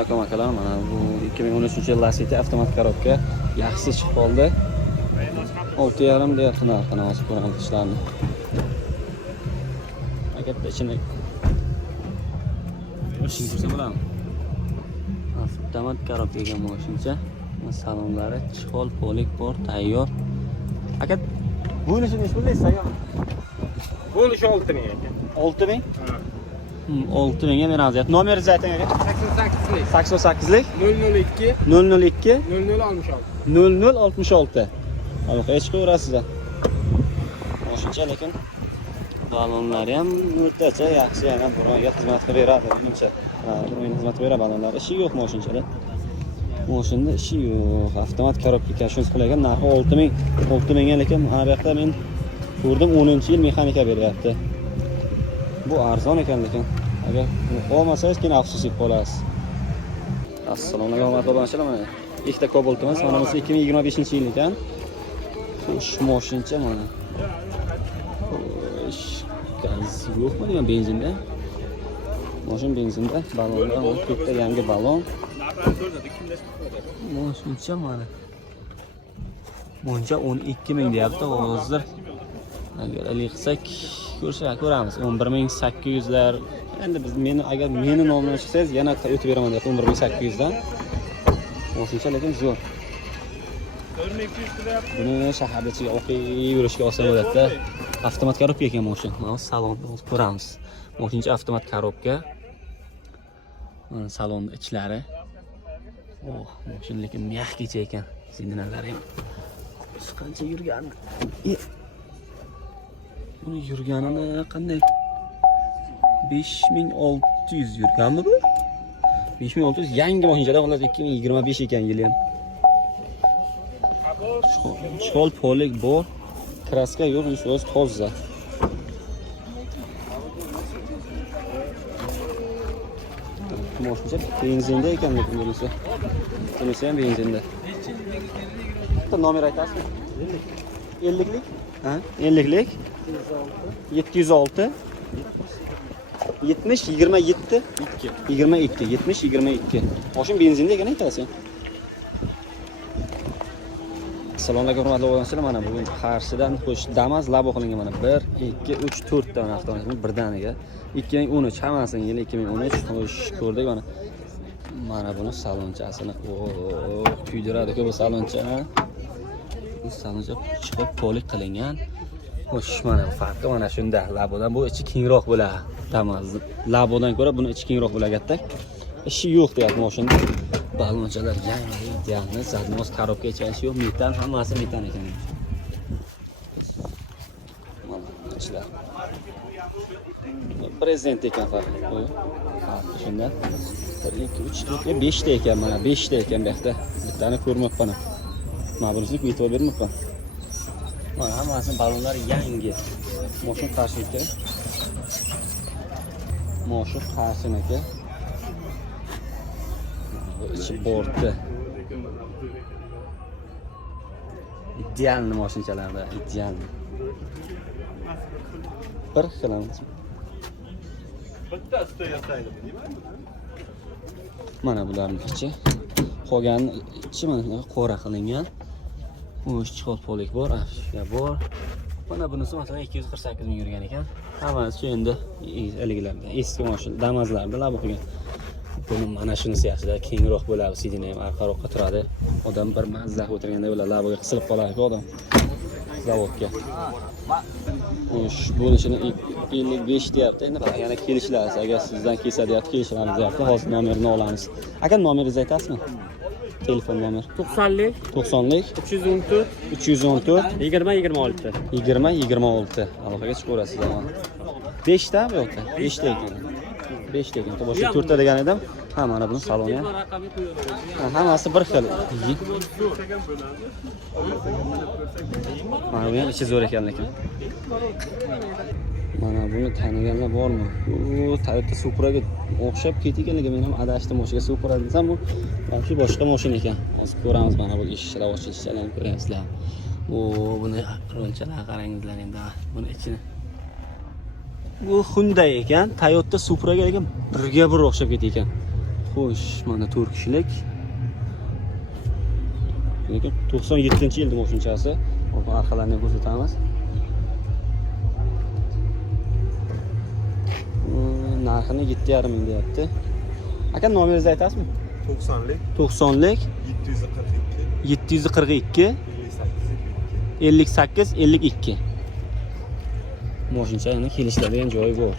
alaykum akalar. Mana bu 2013-yil Lacetti avtomat korobka yaxshi chiqib qoldi. 6,5 deyapti narxini, hozir ko'ramiz ishlarni. Agar ichini ko'rsa bo'ladimi? Avtomat korobka ekan mashincha. Salonlari chihol polik bor, tayyor. Aka bo'lishi nech pul deysiz aka? Bo'lishi 6,000 ekan. 6,000? Ha. 6,000 ga beramiz. Nomeringizni ayting aka. 88lik. 88lik 002 002 0066. 0066. Aloqa hech qo'yasizlar. Mashincha lekin balonlari ham o'rtacha yaxshi, yana birovga xizmat qilib beradi, menimcha. Birovga xizmat qilib beradi balonlar. Ishi yo'q mashinchada. Mashinada ishi yo'q. Avtomat korobka ekan, shunisi qilgan narxi 6,000. 6,000 ga lekin mana bu yoqda men ko'rdim 10-yil mexanika beryapti. Bu arzon ekan lekin. Agar olmasangiz keyin afsus qilib qolasiz. Assalomu alaykum obunachilar, mana ikkita Cobaltimiz, mana bunisi 2025-yil ekan. Xush mashincha mana. Xush, gaz yo'qmi degan benzinda? Mashin benzinda, balonlar bitta yangi balon. Mashincha mana. Buncha 12,000 deyapti hozir. Agar qilsak ko'ramiz 11,800 lar. Endi biz agar meni nomimni chiqsangiz yana o'tib beraman deb 11,800 dan. Mashincha lekin zo'r. 4,200 buni shaharda ichiga o'qiy yurishga oson bo'ladi-da. Avtomat korobka ekan mashin. Mana salonni ko'ramiz. Mashincha avtomat korobka. Mana salon ichlari. Oh, mashin lekin mягкий ekan. Zindinalari ham. Qancha yurgani? Buni yurganini qanday? 5600 yurganmi bu? 5600 yangi mashinchalar, hozir 2025 ekan yili ham. Chihol polik bor, kraska yo'q, so'z toza. Mashincha benzinda ekan lekin bunisi. Bunisi ham benzinda. Nomer aytasizmi? 50lik? Ha, 50lik. 706 70 27 22 70 22. Mashin benzinda ekan aytasiz. Assalomu alaykum hurmatli obunachilar, mana bugun Qarshidan xo'sh Damas labo qilingan mana 1 2 3 4 ta avtomobil birdaniga 2013 hammasini yili 2013 xo'sh ko'rdik mana. Mana buni salonchasini kuydiradi-ku bu saloncha. Bu saloncha chiqib polik qilingan. Xo'sh mana farqi mana shunda. Labodan bu ichi kengroq bo'ladi. Damas labodan ko'ra buni ichi kengroq bo'ladi. Ishi yo'q deyapti mashinada. Balonchalar yangi, idealni, zadnos korobka ichi yo'q, metan, hammasi metan ekan. Mana ichlar. Prezident ekan farqi. Shunda 1 2 3 4 5 ta ekan, mana 5 ta ekan bu yoqda. Bittani ko'rmayapman. Mana bunisini e'tibor bermayapman. Mana hammasi balonlar yangi. Mashin qarshiniki. Mashin qarshiniki. İçi bortda. Idealni mashinchalarda, idealni. Bir xilamiz. Bittasida yasaydi, deymi? Mana bularning ichi. Qolgan ichi mana qora qilingan. O'sh chihol polik bor, afishka bor. Mana bunisi masalan 248 ming yurgan ekan. Hammasi endi iligilarda, eski mashin, Damazlarda labo qilgan. Buni mana shunisi yaxshida, kengroq bo'ladi, sidini ham orqaroqqa turadi. Odam bir mazza o'tirganda ular laboga qisilib qoladi odam. Zavodga. Bo'lishini 55 deyapti. Endi yana kelishlarsiz, agar sizdan kelsa deyapti, kelishlarimiz deyapti. Hozir nomerini olamiz. Aka nomeringizni aytasizmi? Telefon nomer 90lik 90lik 314 314 20 26. 20 26. Aloqaga chiqaverasizlar. 5 ta bu yoqda. 5 ta ekan. 5 ta ekan. Boshqa 4 ta degan edim. Ha, mana buni saloni ham. Hammasi bir xil. Mana bu ham ichi zo'r ekan lekin. Mana buni taniganlar bormi? U Toyota Supraga o'xshab ketganligi men ham adashdim o'shaga Supra desam, bu balki boshqa mashina ekan. Hozir ko'ramiz, mana bu eshiklar ochilishlarni ko'rasizlar. Buni rolchalar qarangizlar endi. Buni ichini. Bu Hyundai ekan, Toyota Supraga lekin birga bir o'xshab ketgan. Xo'sh, mana 4 kishilik. Lekin 97-yilning moshinchasi. Buni arqalarini ko'rsatamiz. Narxini 7,5 ming deyapti. Aka nomeringizni aytasizmi? 90lik 90lik 742 742 58 52. Moshincha yana kelishadigan joyi bor.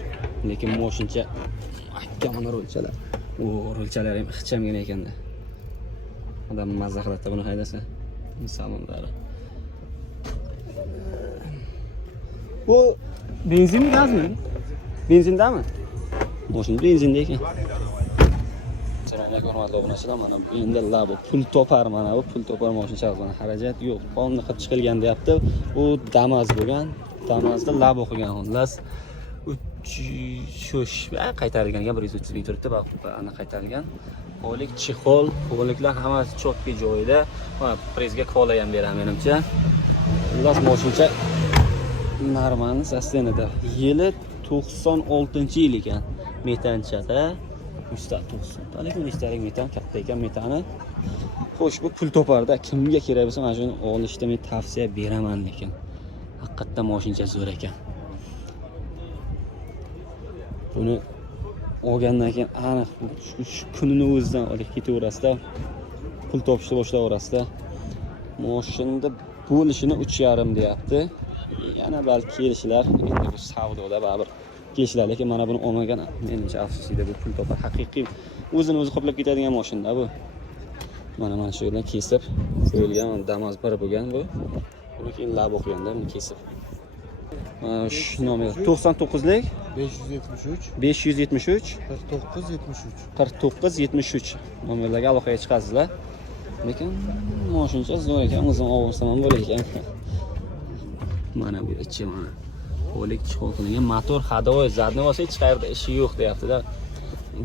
Lekin moshincha akka mana ro'lchalar. Ro'lchalar ham ixchamgina ekanda. Odam mazza qiladi buni haydasa. Salonlari. Bu benzinmi, gazmi? Benzindami? Mashina benzinde ekan. Assalomu alaykum hurmatli obunachilar. Mana bu endi labo pul topar, mana bu pul topar moshinchasi bilan xarajat yo'q. Qonni qilib chiqilgan deyapti. U Damas bo'lgan. Damasda labo qilgan xullas. 3 qaytarilgan ekan, 130 ming turibdi. Ana qaytarilgan. Qo'lik chexol, qo'liklar hammasi chotki joyida. Mana prezga kola ham beraman menimcha. Xullas moshincha normalni sostenida. Yili 96-yil ekan. Metanchada 190. Lekin ishtalik metan katta ekan metani. Xo'sh, bu pul toparda kimga kerak bo'lsa mana shuni olishni men tavsiya beraman lekin. Haqiqatda moshincha zo'r ekan. Buni olgandan keyin aniq shu kunini o'zidan olib ketaverasizda, pul topishni boshlaverasizda. Moshinda bo'lishini 3,5 deyapti. Yana balki kelishlar, endi bu savdoda baribir kelishlar, lekin mana buni olmagan menimcha afsusida bu pul topar. Haqiqiy o'zini o'zi qoplab ketadigan mashina bu. Mana shu bilan kesib qo'yilgan Damas bir bo'lgan bu. Buni keyin lab o'qiganda buni kesib. Shu nomer 99lik 573 4973 nomerlarga aloqaga chiqasizlar. Lekin moshincha zo'r ekan, o'zim olsam ham bo'lar ekan. Mana bu ichi mana. Qo'lik chiqib qilingan motor hadovoy zadni bo'lsa hech qayerda ishi yo'q deyapti-da.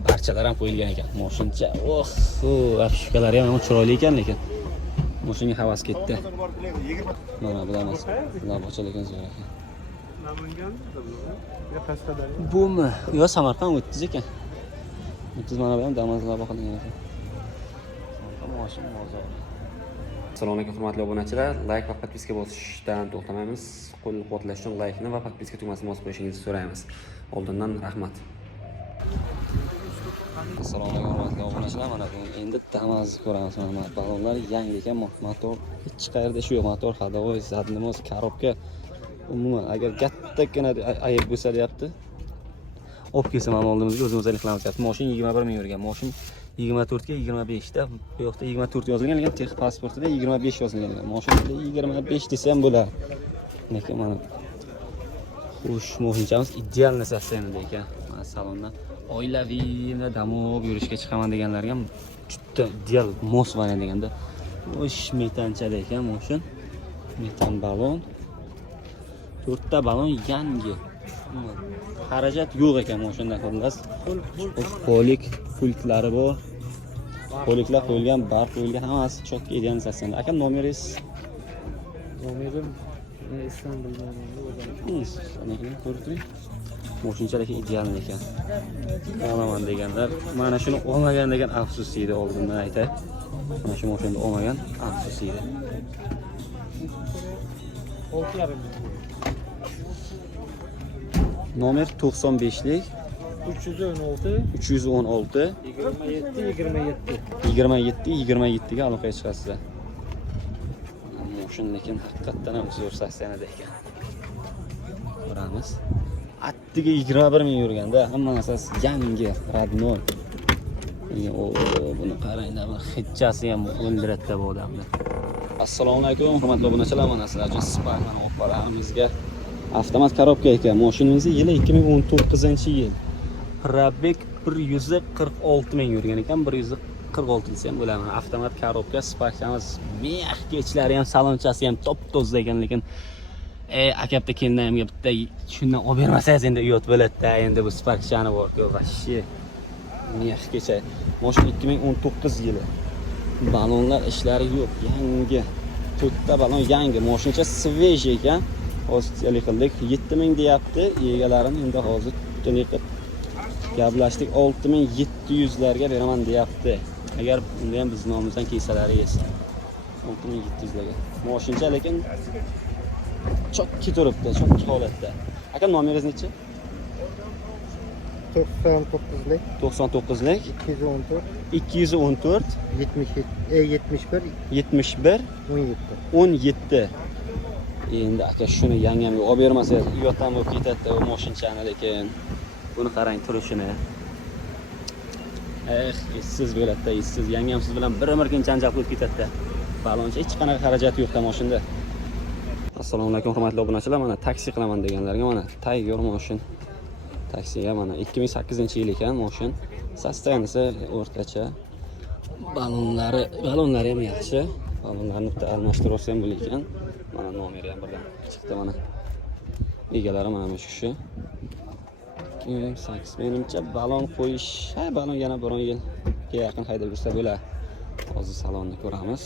Barchalar ham qo'yilgan ekan. Moshincha, afishkalari ham chiroyli ekan lekin. Mashinaga havas ketdi. Mana bu emas. Labocha lekin zo'r ekan. Bumi, yo Samarqand o'ttiz ekan. 30 mana bu ham Damaslar boqilgan ekan. Mashina bozor. Assalomu alaykum hurmatli obunachilar. Like va podpiska bosishdan to'xtamaymiz. Qo'llab-quvvatlash uchun like-ni va podpiska tugmasini bosib qo'yishingizni so'raymiz. Oldindan rahmat. Assalomu alaykum hurmatli obunachilar. Mana bu endi Damas ko'ramiz. Mana balonlar yangi ekan, motor hech qayerda ishi yo'q. Motor hadovoy, zadnimoz, korobka. Umuman agar kattagina ayib bo'lsa deyapti. Olib kelsam ham oldimizga o'zimiz aniqlamiz deyapti. Mashina 21 ming yurgan. Mashina 24 ga 25 da. Bu yoqda 24 yozilgan ekan, texnik pasportida 25 yozilgan ekan. Mashinada 25 desam bo'ladi. Lekin mana xush moshinchamiz ideal sostenida ekan. Mana salondan oilaviy damov yurishga chiqaman deganlarga ham juda ideal mos variant deganda. Xush metanchada ekan mashin. Metan balon. 4 ta balon yangi. Xarajat yo'q ekan mashinada xullas. Qo'lik pultlari bor. Qo'liklar qo'yilgan, bar qo'yilgan, hammasi chotga ideal sostenida. Aka nomeringiz? Nomerim Istanbuldan o'zim. Moshinchalik ideal ekan. Olaman deganlar, mana shuni olmagan degan afsus edi oldindan aytay. Mana shu moshinani olmagan afsus edi. 6,5 Nomer 95lik 316 316 27 ga aloqaga chiqasizlar. Moshin lekin haqiqatdan ham zo'r sostenida ekan. Ko'ramiz. Attiga 21 ming yurganda, hamma narsasi yangi, radnoy. Buni qaranglar, hechchasi ham o'ldiradi bu odamni. Assalomu alaykum hurmatli obunachilar, mana sizlar uchun Spark mana o'qalarimizga avtomat korobka ekan. Mashinamiz yili 2019-yil. Probeg 146 ming yurgan ekan, 146 desam bo'ladi. Avtomat korobka, Sparkamiz mexkechlari ham, salonchasi ham top-toz ekan, lekin akapda kelinimga bitta shundan olib bermasangiz endi uyat bo'ladi-da. Endi bu Sparkchani bor-ku, vashshi mexkecha. Mashina 2019 yili. Balonlar ishlari yo'q, yangi. 4 ta balon yangi. Mashincha svej ekan. Hozir qildik 7 ming deyapti. Egalarini endi hozir tutib Gaplashdik 6700 larga beraman deyapti. Agar unda ham biz nomimizdan kiysalariz. 6700 larga. Moshincha lekin chokki turibdi, chokki holatda. Aka nomeringiz nechi? 99'lik 99lik 214 214 71 71 17. Endi aka shuni yangamga olib bermasa, uyatdan bo'lib ketadi u moshinchani lekin. Buni qarang turishini. Essiz bo'ladi-da, essiz. Yangam siz bilan bir kun janjal qilib ketadi-da. Baloncha hech qanaqa xarajati yo'q-da mashinada. Assalomu alaykum hurmatli obunachilar. Mana taksi qilaman deganlarga mana tayyor mashin. Taksiga mana 2008-yil ekan mashin. Sostoyanisi o'rtacha. Balonlari ham yaxshi. Balonlarni bitta almashtirib olsa ham bo'lar ekan. Mana nomeri ham birdan chiqdi mana. Egalari mana shu. 2008 menimcha balon qo'yish, balon yana 1 yilga yaqin haydab yursa bo'ladi. Hozir salonni ko'ramiz.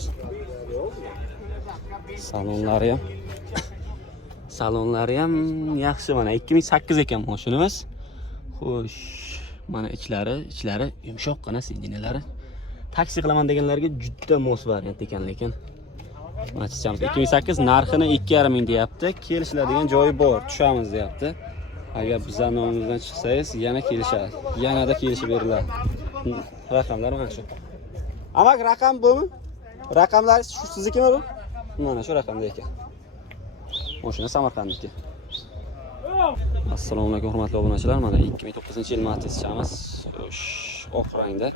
Salonlari ham yaxshi mana 2008 ekan mashinamiz. Xo'sh, mana ichlari yumshoqqina sidinalari. Taksi qilaman deganlarga juda mos variant ekan lekin. Mana chiqamiz 2008 narxini 2,5 ming deyapti. Kelishiladigan joyi bor, tushamiz deyapti. Agar bizlar nomimizdan chiqsangiz yana kelishadi. Yanada kelishib beriladi. Raqamlar mana shu. Amak raqam bumi? Raqamlar shu siznikimi bu? Mana shu raqamda ekan. Mashina Samarqandniki. Assalomu alaykum hurmatli obunachilar. Mana 2009-yil Matiz-chamiz oq rangda.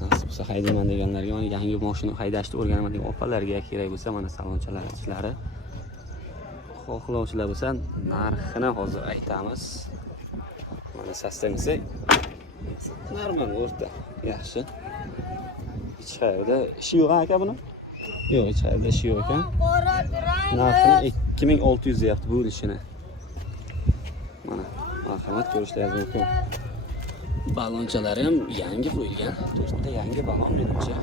Nasib bo'lsa haydayman deganlarga, mana yangi mashina haydashni o'rganaman degan opalarga kerak bo'lsa, mana salonchalar ichlari. Xohlovchilar bo'lsa, narxini hozir aytamiz. Mana sostanisi normal o'rta, yaxshi. Hech qayerda ishi yo'q aka buni? Yo'q, hech qayerda ishi yo'q ekan. Narxini 2600 deyapti bu ishini. Mana, marhamat ko'rishlaringiz mumkin. Balonchalari ham yangi qo'yilgan. 4 ta yangi balon menimcha.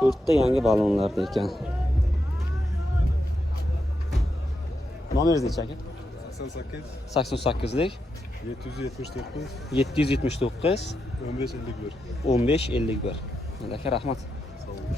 4 ta yangi balonlarda ekan. Nomeringiz necha aka? 88lik 779 1551. Aka rahmat.